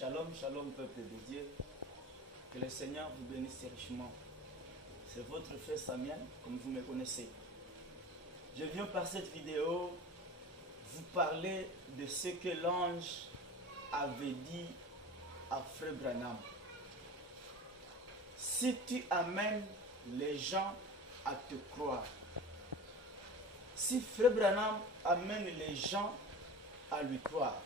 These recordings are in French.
Shalom, shalom, peuple de Dieu. Que le Seigneur vous bénisse richement. C'est votre frère Samuel, comme vous me connaissez. Je viens par cette vidéo vous parler de ce que l'ange avait dit à Frère Branham. Si tu amènes les gens à te croire, si Frère Branham amène les gens à lui croire,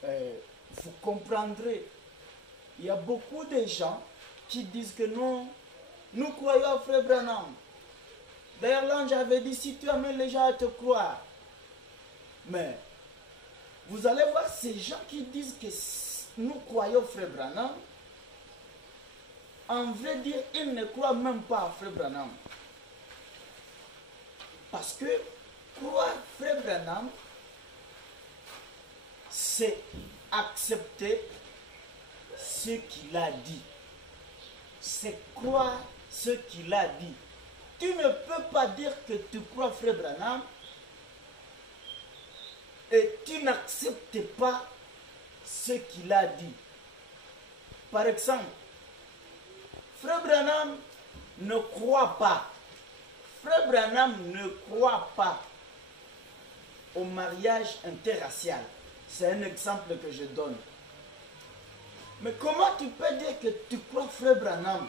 vous comprendrez, il y a beaucoup de gens qui disent que non, nous croyons à Frère Branham. D'ailleurs, l'ange avait dit, si tu amènes les gens à te croire. Mais, vous allez voir ces gens qui disent que nous croyons Frère Branham, en vrai dire, ils ne croient même pas à Frère Branham. Parce que croire Frère Branham, c'est accepter ce qu'il a dit. C'est croire ce qu'il a dit. Tu ne peux pas dire que tu crois Frère Branham et tu n'acceptes pas ce qu'il a dit. Par exemple, Frère Branham ne croit pas. Frère Branham ne croit pas au mariage interracial. C'est un exemple que je donne. Mais comment tu peux dire que tu crois Frère Branham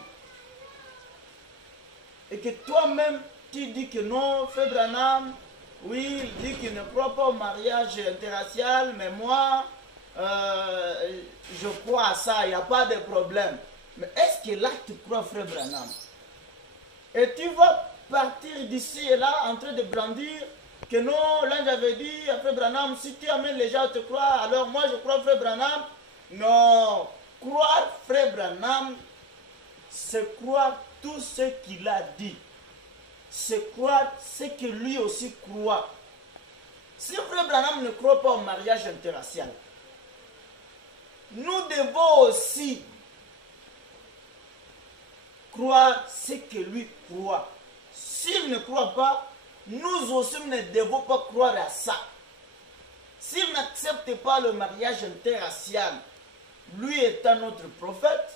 et que toi-même tu dis que non, Frère Branham, oui, il dit qu'il ne croit pas au mariage interracial, mais moi, je crois à ça, il n'y a pas de problème. Mais est-ce que là tu crois Frère Branham? Et tu vas partir d'ici et là en train de brandir que non, l'ange avait dit à Frère Branham, si tu amènes les gens à te croire, alors moi je crois Frère Branham. Non, croire Frère Branham, c'est croire tout ce qu'il a dit. C'est croire ce que lui aussi croit. Si Frère Branham ne croit pas au mariage interracial, nous devons aussi croire ce que lui croit. S'il ne croit pas, nous aussi ne devons pas croire à ça. S'il n'accepte pas le mariage interracial, lui étant notre prophète,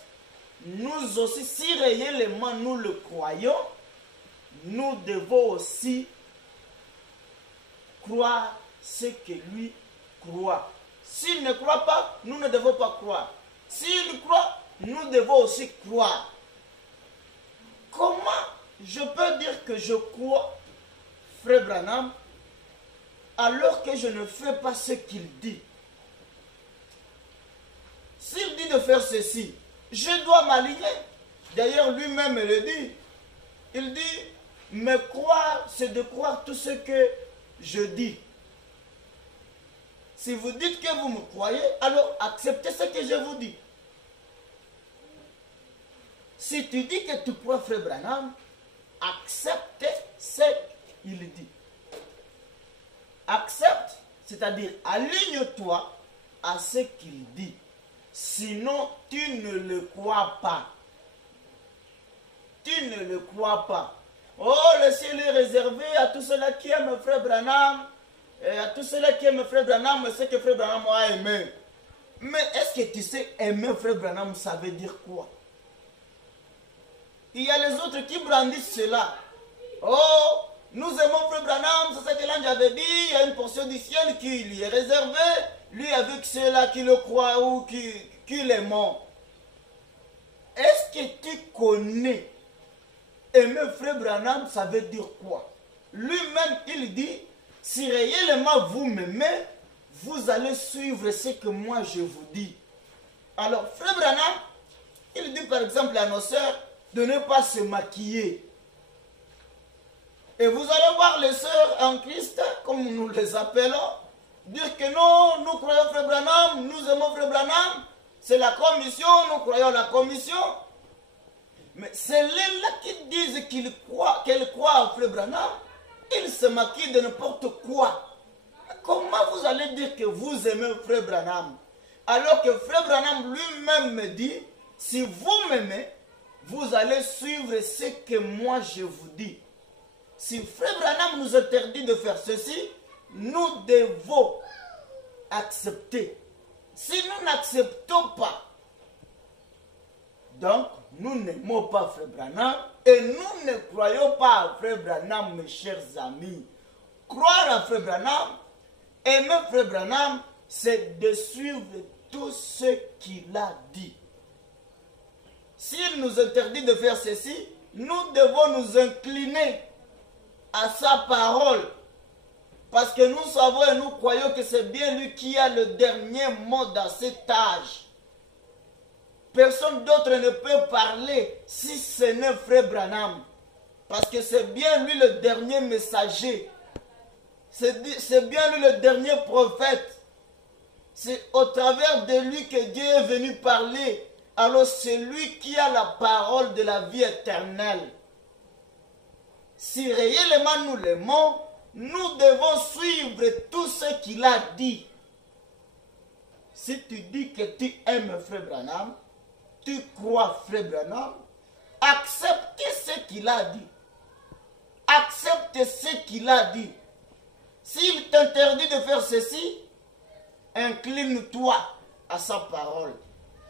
nous aussi, si réellement nous le croyons, nous devons aussi croire ce que lui croit. S'il ne croit pas, nous ne devons pas croire. S'il croit, nous devons aussi croire. Comment je peux dire que je crois Frère Branham alors que je ne fais pas ce qu'il dit? S'il dit de faire ceci, je dois m'aligner. D'ailleurs, lui-même le dit. Il dit, me croire, c'est de croire tout ce que je dis. Si vous dites que vous me croyez, alors acceptez ce que je vous dis. Si tu dis que tu crois Frère Branham, accepte ce qu'il dit. Accepte, c'est-à-dire aligne-toi à ce qu'il dit. Sinon, tu ne le crois pas. Tu ne le crois pas. Oh, le ciel est réservé à tous ceux-là qui aiment Frère Branham, et à tous ceux-là qui aiment Frère Branham, ce que Frère Branham a aimé. Mais est-ce que tu sais, aimer Frère Branham, ça veut dire quoi? Il y a les autres qui brandissent cela. Oh, nous aimons Frère Branham, c'est ça que l'ange avait dit, il y a une portion du ciel qui lui est réservée, lui avec ceux-là qui le croient ou qui l'aiment. Est-ce que tu connais aimer Frère Branham, ça veut dire quoi? Lui-même, il dit, si réellement vous m'aimez, vous allez suivre ce que moi je vous dis. Alors, Frère Branham, il dit par exemple à nos sœurs de ne pas se maquiller. Et vous allez voir les sœurs en Christ, comme nous les appelons, dire que non, nous croyons Frère Branham, nous aimons Frère Branham, c'est la commission, nous croyons la commission. Mais celles-là qui disent qu'elles croient en Frère Branham, ils se maquillent de n'importe quoi. Comment vous allez dire que vous aimez Frère Branham? Alors que Frère Branham lui-même me dit, si vous m'aimez, vous allez suivre ce que moi je vous dis. Si Frère Branham nous interdit de faire ceci, nous devons accepter Si nous n'acceptons pas, donc nous n'aimons pas Frère Branham et nous ne croyons pas à Frère Branham, mes chers amis. Croire à Frère Branham, aimer Frère Branham, c'est de suivre tout ce qu'il a dit. S'il nous interdit de faire ceci, nous devons nous incliner à sa parole. Parce que nous savons et nous croyons que c'est bien lui qui a le dernier mot dans cet âge. Personne d'autre ne peut parler si ce n'est Frère Branham. Parce que c'est bien lui le dernier messager. C'est bien lui le dernier prophète. C'est au travers de lui que Dieu est venu parler. Alors c'est lui qui a la parole de la vie éternelle. Si réellement nous l'aimons, nous devons suivre tout ce qu'il a dit. Si tu dis que tu aimes Frère Branham, tu crois Frère Branham, accepte ce qu'il a dit. Accepte ce qu'il a dit. S'il t'interdit de faire ceci, incline-toi à sa parole.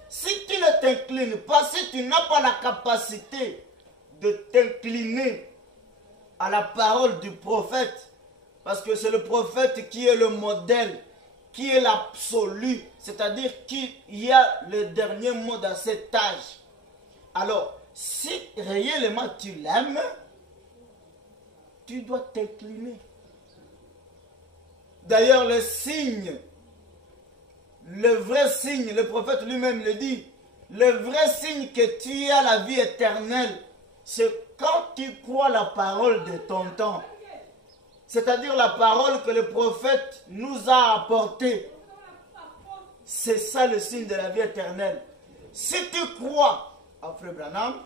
Si tu ne t'inclines pas, si tu n'as pas la capacité de t'incliner à la parole du prophète, parce que c'est le prophète qui est le modèle, qui est l'absolu, c'est-à-dire qui y a le dernier mot dans cet âge. Alors, si réellement tu l'aimes, tu dois t'incliner. D'ailleurs, le signe, le vrai signe, le prophète lui-même le dit, le vrai signe que tu as la vie éternelle, c'est quand tu crois la parole de ton temps. C'est-à-dire la parole que le prophète nous a apportée. C'est ça le signe de la vie éternelle. Si tu crois à Frère Branham,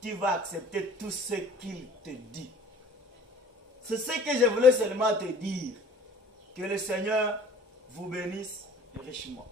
tu vas accepter tout ce qu'il te dit. C'est ce que je voulais seulement te dire. Que le Seigneur vous bénisse richement.